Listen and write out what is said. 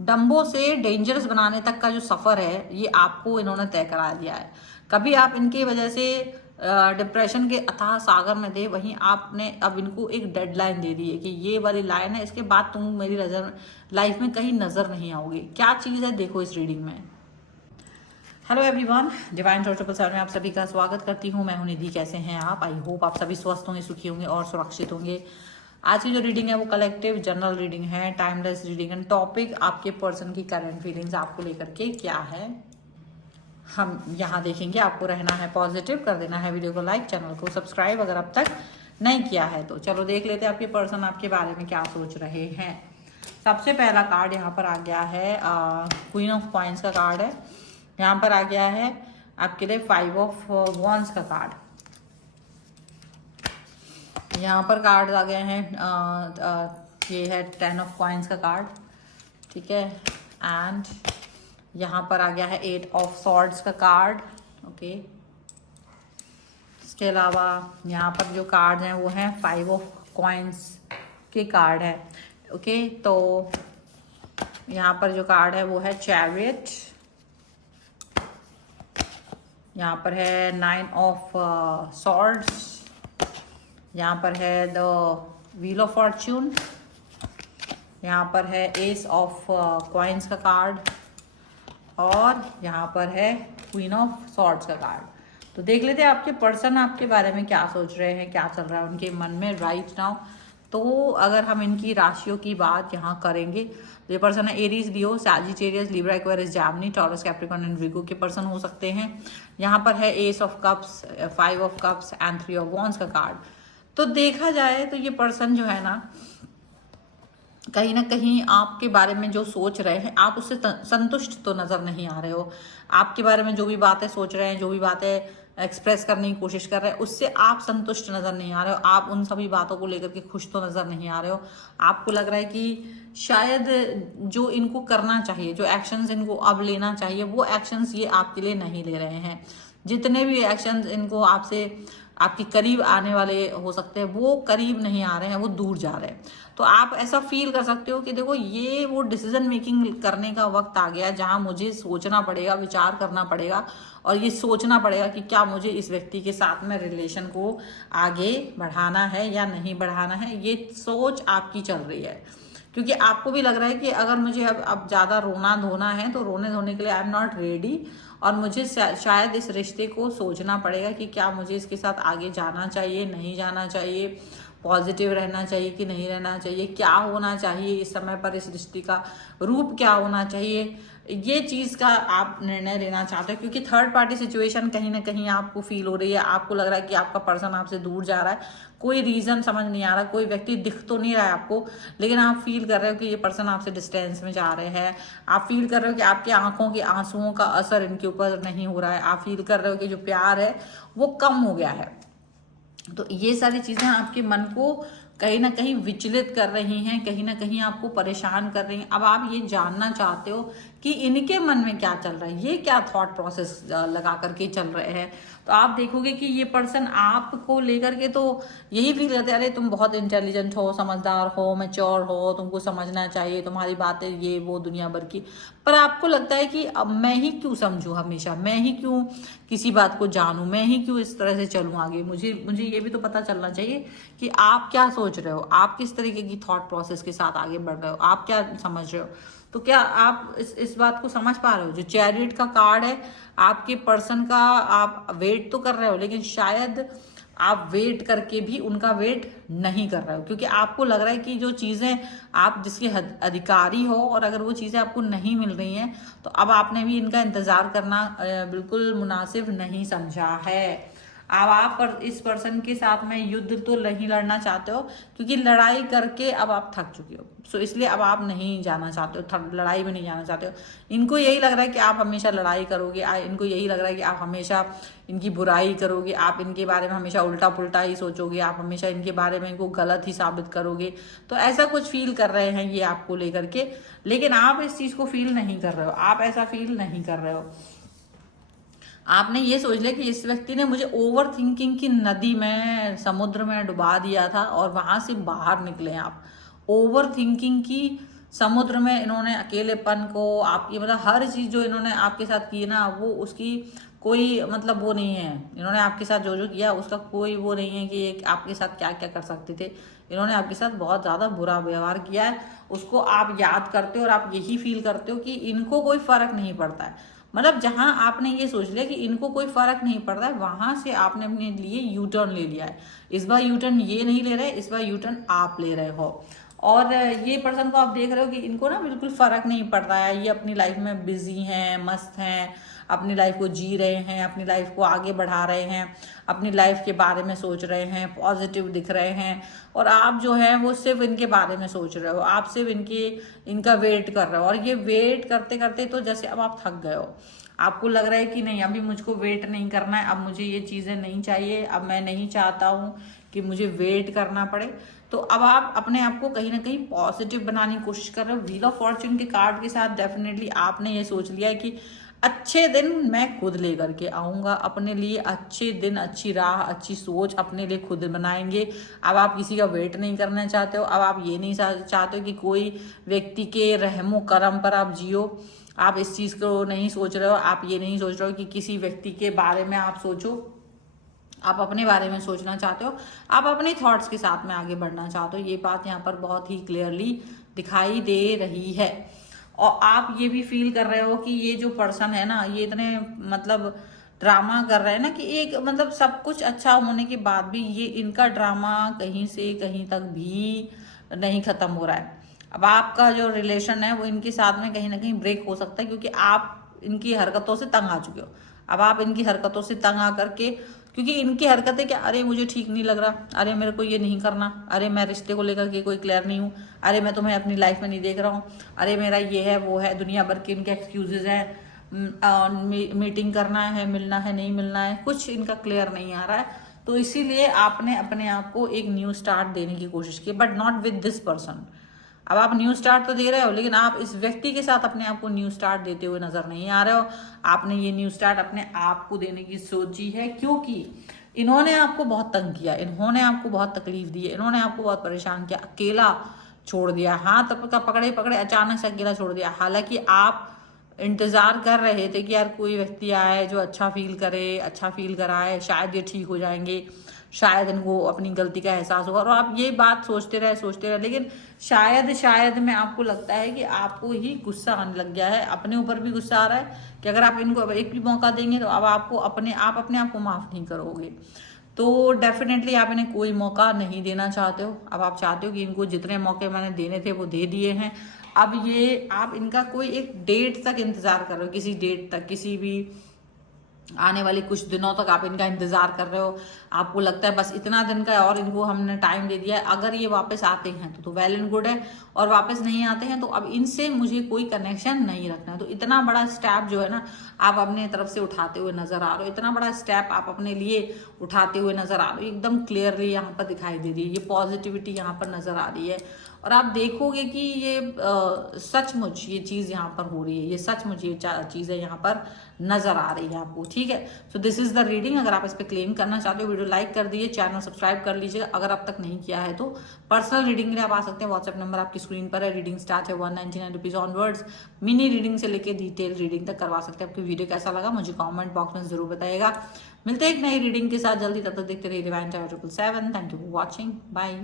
डंबो से डेंजरस बनाने तक का जो सफ़र है ये आपको इन्होंने तय करा दिया है। कभी आप इनकी वजह से डिप्रेशन के अथाह सागर में थे, वहीं आपने अब इनको एक डेडलाइन दे दी है कि ये वाली लाइन है, इसके बाद तुम मेरी नज़र लाइफ में कहीं नज़र नहीं आओगे। क्या चीज़ है देखो इस रीडिंग में। Hello everyone, divine torch triple seven में आप सभी का स्वागत करती हूँ। मैं हूँ निधि। कैसे हैं आप? आई होप आप सभी स्वस्थ होंगे, सुखी होंगे और सुरक्षित होंगे। आज की जो रीडिंग है वो कलेक्टिव जनरल रीडिंग है, टाइमलेस रीडिंग है। टॉपिक आपके पर्सन की करंट फीलिंग्स आपको लेकर के क्या है हम यहाँ देखेंगे। आपको रहना है पॉजिटिव, कर देना है वीडियो को लाइक, चैनल को सब्सक्राइब अगर अब तक नहीं किया है तो। चलो देख लेते हैं आपके पर्सन आपके बारे में क्या सोच रहे हैं। सबसे पहला कार्ड यहाँ पर आ गया है क्वीन ऑफ कॉइंस का कार्ड है। यहाँ पर आ गया है आपके लिए 5 ऑफ वॉन्ड्स का कार्ड। यहाँ पर कार्ड आ गए हैं ये है 10 ऑफ कॉइंस का कार्ड, ठीक है। एंड यहाँ पर आ गया है 8 ऑफ सॉर्ड्स का कार्ड, ओके। इसके अलावा यहाँ पर जो कार्ड हैं वो हैं 5 ऑफ कॉइंस के कार्ड है, ओके। तो यहाँ पर जो कार्ड है वो है चैरियट। यहाँ पर है 9 ऑफ सॉर्ड्स। यहाँ पर है द व्हील ऑफ फॉर्च्यून। यहाँ पर है एस ऑफ कॉइन्स का कार्ड और यहाँ पर है क्वीन ऑफ सॉर्ड्स का कार्ड। तो देख लेते हैं आपके पर्सन आपके बारे में क्या सोच रहे हैं, क्या चल रहा है उनके मन में राइट नाउ। तो अगर हम इनकी राशियों की बात यहाँ करेंगे तो ये पर्सन है Aries, Leo, Sagittarius, Libra, Aquarius, Gemini, Taurus, Capricorn and Virgo के पर्सन हो सकते हैं। यहाँ पर है ace of cups, 5 of cups and 3 of wands का कार्ड। तो देखा जाए तो ये पर्सन जो है ना कहीं आपके बारे में जो सोच रहे हैं आप उससे संतुष्ट तो नज़र नहीं आ रहे हो। आपके बारे में जो भी बातें सोच रहे हैं, जो भी बातें एक्सप्रेस करने की कोशिश कर रहे हैं, उससे आप संतुष्ट नज़र नहीं आ रहे हो। आप उन सभी बातों को लेकर के खुश तो नज़र नहीं आ रहे हो। आपको लग रहा है कि शायद जो इनको करना चाहिए, जो एक्शंस इनको अब लेना चाहिए, वो एक्शंस ये आपके लिए नहीं ले रहे हैं। जितने भी एक्शंस इनको आपसे आपके करीब आने वाले हो सकते हैं वो करीब नहीं आ रहे हैं, वो दूर जा रहे हैं। तो आप ऐसा फील कर सकते हो कि देखो ये वो डिसीजन मेकिंग करने का वक्त आ गया जहां मुझे सोचना पड़ेगा, विचार करना पड़ेगा और ये सोचना पड़ेगा कि क्या मुझे इस व्यक्ति के साथ में रिलेशन को आगे बढ़ाना है या नहीं बढ़ाना है। ये सोच आपकी चल रही है क्योंकि आपको भी लग रहा है कि अगर मुझे अब ज़्यादा रोना धोना है तो रोने धोने के लिए आई एम नॉट रेडी और मुझे शायद इस रिश्ते को सोचना पड़ेगा कि क्या मुझे इसके साथ आगे जाना चाहिए, नहीं जाना चाहिए, पॉजिटिव रहना चाहिए कि नहीं रहना चाहिए, क्या होना चाहिए इस समय पर, इस रिश्ते का रूप क्या होना चाहिए। ये चीज़ का आप निर्णय लेना चाहते हो क्योंकि थर्ड पार्टी सिचुएशन कहीं ना कहीं आपको फील हो रही है। आपको लग रहा है कि आपका पर्सन आपसे दूर जा रहा है, कोई रीज़न समझ नहीं आ रहा, कोई व्यक्ति दिख तो नहीं रहा है आपको, लेकिन आप फील कर रहे हो कि ये पर्सन आपसे डिस्टेंस में जा रहे हैं। आप फील कर रहे हो कि आपकी आंखों के आंसुओं का असर इनके ऊपर नहीं हो रहा है। आप फील कर रहे हो कि जो प्यार है वो कम हो गया है। तो ये सारी चीज़ें आपके मन को कहीं ना कहीं विचलित कर रही हैं, कहीं ना कहीं आपको परेशान कर रही हैं। अब आप ये जानना चाहते हो कि इनके मन में क्या चल रहा है, ये क्या थॉट प्रोसेस लगा करके चल रहे हैं। तो आप देखोगे कि ये पर्सन आपको लेकर के तो यही फील करते हैं, अरे तुम बहुत इंटेलिजेंट हो, समझदार हो, मैच्योर हो, तुमको समझना चाहिए, तुम्हारी बातें ये वो दुनिया भर की। पर आपको लगता है कि अब मैं ही क्यों समझूं, हमेशा मैं ही क्यों किसी बात को जानूं, मैं ही क्यों इस तरह से चलूं आगे। मुझे ये भी तो पता चलना चाहिए कि आप क्या सोच रहे हो, आप किस तरीके की थॉट प्रोसेस के साथ आगे बढ़ रहे हो, आप क्या समझ रहे हो। तो क्या आप इस बात को समझ पा रहे हो। जो चैरियट का कार्ड है आपके पर्सन का, आप वेट तो कर रहे हो लेकिन शायद आप वेट करके भी उनका वेट नहीं कर रहे हो क्योंकि आपको लग रहा है कि जो चीज़ें आप जिसके अधिकारी हो और अगर वो चीज़ें आपको नहीं मिल रही हैं तो अब आपने भी इनका इंतज़ार करना बिल्कुल मुनासिब नहीं समझा है। अब आप इस पर्सन के साथ में युद्ध तो नहीं लड़ना चाहते हो क्योंकि लड़ाई करके अब आप थक चुके हो। सो इसलिए अब आप नहीं जाना चाहते हो, लड़ाई में नहीं जाना चाहते हो। इनको यही लग रहा है कि आप हमेशा लड़ाई करोगे, इनको यही लग रहा है कि आप हमेशा इनकी बुराई करोगे, आप इनके बारे में हमेशा उल्टा पुल्टा ही सोचोगे, आप हमेशा इनके बारे में इनको गलत ही साबित करोगे। तो ऐसा कुछ फील कर रहे हैं ये आपको लेकर के, लेकिन आप इस चीज़ को फील नहीं कर रहे हो, आप ऐसा फील नहीं कर रहे हो। आपने ये सोच लिया कि इस व्यक्ति ने मुझे ओवर थिंकिंग की नदी में, समुद्र में डुबा दिया था और वहां से बाहर निकले आप। ओवर थिंकिंग की समुद्र में इन्होंने अकेलेपन को, आपकी मतलब हर चीज़ जो इन्होंने आपके साथ की है ना, वो उसकी कोई मतलब वो नहीं है। इन्होंने आपके साथ जो जो किया उसका कोई वो नहीं है कि ये आपके साथ क्या क्या कर सकते थे। इन्होंने आपके साथ बहुत ज़्यादा बुरा व्यवहार किया है, उसको आप याद करते हो और आप यही फील करते हो कि इनको कोई फ़र्क नहीं पड़ता है। मतलब जहां आपने ये सोच लिया कि इनको कोई फर्क नहीं पड़ता है, वहां से आपने अपने लिए यू टर्न ले लिया है। इस बार यू टर्न ये नहीं ले रहे, इस बार यू टर्न आप ले रहे हो। और ये पर्सन को आप देख रहे हो कि इनको ना बिल्कुल फर्क नहीं पड़ रहा है, ये अपनी लाइफ में बिजी हैं, मस्त हैं, अपनी लाइफ को जी रहे हैं, अपनी लाइफ को आगे बढ़ा रहे हैं, अपनी लाइफ के बारे में सोच रहे हैं, पॉजिटिव दिख रहे हैं। और आप जो है वो सिर्फ इनके बारे में सोच रहे हो, आप सिर्फ इनका वेट कर रहे हो। और ये वेट करते करते तो जैसे अब आप थक गए हो, आपको लग रहा है कि नहीं अभी मुझको वेट नहीं करना है, अब मुझे ये चीज़ें नहीं चाहिए, अब मैं नहीं चाहता हूँ कि मुझे वेट करना पड़े। तो अब आप अपने आप को कहीं ना कहीं पॉजिटिव बनाने की कोशिश कर रहे हो। व्हील ऑफ फॉर्च्यून के कार्ड के साथ डेफिनेटली आपने ये सोच लिया है कि अच्छे दिन मैं खुद लेकर के आऊँगा, अपने लिए अच्छे दिन, अच्छी राह, अच्छी सोच अपने लिए खुद बनाएंगे। अब आप किसी का वेट नहीं करना चाहते हो, अब आप ये नहीं चाहते हो कि कोई व्यक्ति के रहमो करम पर आप जियो। आप इस चीज़ को नहीं सोच रहे हो, आप ये नहीं सोच रहे हो कि किसी व्यक्ति के बारे में आप सोचो, आप अपने बारे में सोचना चाहते हो, आप अपने थॉट्स के साथ में आगे बढ़ना चाहते हो। ये बात यहाँ पर बहुत ही क्लियरली दिखाई दे रही है। और आप ये भी फील कर रहे हो कि ये जो पर्सन है ना, ये इतने मतलब ड्रामा कर रहे हैं ना कि एक मतलब सब कुछ अच्छा होने के बाद भी ये इनका ड्रामा कहीं से कहीं तक भी नहीं खत्म हो रहा है। अब आपका जो रिलेशन है वो इनके साथ में कहीं ना कहीं ब्रेक हो सकता है, क्योंकि आप इनकी हरकतों से तंग आ चुके हो। अब आप इनकी हरकतों से तंग आ करके, क्योंकि इनकी हरकतें क्या, अरे मुझे ठीक नहीं लग रहा, अरे मेरे को ये नहीं करना, अरे मैं रिश्ते को लेकर के कोई क्लियर नहीं हूँ, अरे मैं तुम्हें अपनी लाइफ में नहीं देख रहा हूँ, अरे मेरा ये है वो है, दुनिया भर के इनके एक्सक्यूजेज हैं, मीटिंग करना है, मिलना है, नहीं मिलना है, कुछ इनका क्लियर नहीं आ रहा है। तो इसीलिए आपने अपने आप को एक न्यू स्टार्ट देने की कोशिश की, but not with this person. अब आप न्यू स्टार्ट तो दे रहे हो, लेकिन आप इस व्यक्ति के साथ अपने आप को न्यू स्टार्ट देते हुए नजर नहीं आ रहे हो। आपने ये न्यू स्टार्ट अपने आप को देने की सोची है, क्योंकि इन्होंने आपको बहुत तंग किया, इन्होंने आपको बहुत तकलीफ दी है, इन्होंने आपको बहुत परेशान किया, अकेला छोड़ दिया, हाथ पकड़े पकड़े अचानक से अकेला छोड़ दिया। हालांकि आप इंतजार कर रहे थे कि यार कोई व्यक्ति आए जो अच्छा फील करे, अच्छा फील कराए, शायद ये ठीक हो जाएंगे, शायद इनको अपनी गलती का एहसास होगा। और आप ये बात सोचते रहे, लेकिन शायद में आपको लगता है कि आपको ही गुस्सा आने लग गया है, अपने ऊपर भी गुस्सा आ रहा है कि अगर आप इनको एक भी मौका देंगे तो अब आपको अपने आप को माफ नहीं करोगे। तो डेफिनेटली आप इन्हें कोई मौका नहीं देना चाहते हो। अब आप चाहते हो कि इनको जितने मौके मैंने देने थे वो दे दिए हैं। अब ये आप इनका कोई एक डेट तक इंतजार कर रहे हो, किसी डेट तक, किसी भी आने वाले कुछ दिनों तक आप इनका इंतजार कर रहे हो। आपको लगता है बस इतना दिन का और इनको हमने टाइम दे दिया है, अगर ये वापस आते हैं तो वेल एंड गुड है, और वापस नहीं आते हैं तो अब इनसे मुझे कोई कनेक्शन नहीं रखना है। तो इतना बड़ा स्टेप जो है ना आप अपने तरफ से उठाते हुए नजर आ रहे हो, इतना बड़ा स्टेप आप अपने लिए उठाते हुए नजर आ रहे हो, एकदम क्लियरली यहाँ पर दिखाई दे रही है, ये पॉजिटिविटी यहाँ पर नजर आ रही है। और आप देखोगे कि ये सचमुच ये चीज़ यहाँ पर हो रही है, ये सचमुच ये चीज़ें यहाँ पर नजर आ रही है आपको। ठीक है, so this is the reading. अगर आप इस पर क्लेम करना चाहते हो वीडियो लाइक कर दीजिए, चैनल सब्सक्राइब कर लीजिएगा अगर अब तक नहीं किया है तो। पर्सनल रीडिंग के लिए आप आ सकते हैं, व्हाट्सएप नंबर आपकी स्क्रीन पर है। रीडिंग स्टार्ट है 199 रुपीज ऑनवर्ड्स। मिनी रीडिंग से लेकर डिटेल रीडिंग तक करवा सकते हैं। आपको वीडियो कैसा लगा मुझे कॉमेंट बॉक्स में जरूर बताइएगा। मिलते हैं एक नई रीडिंग के साथ जल्दी, तब तक देखते रहिए Divine Tower 777। Thank you for watching, bye.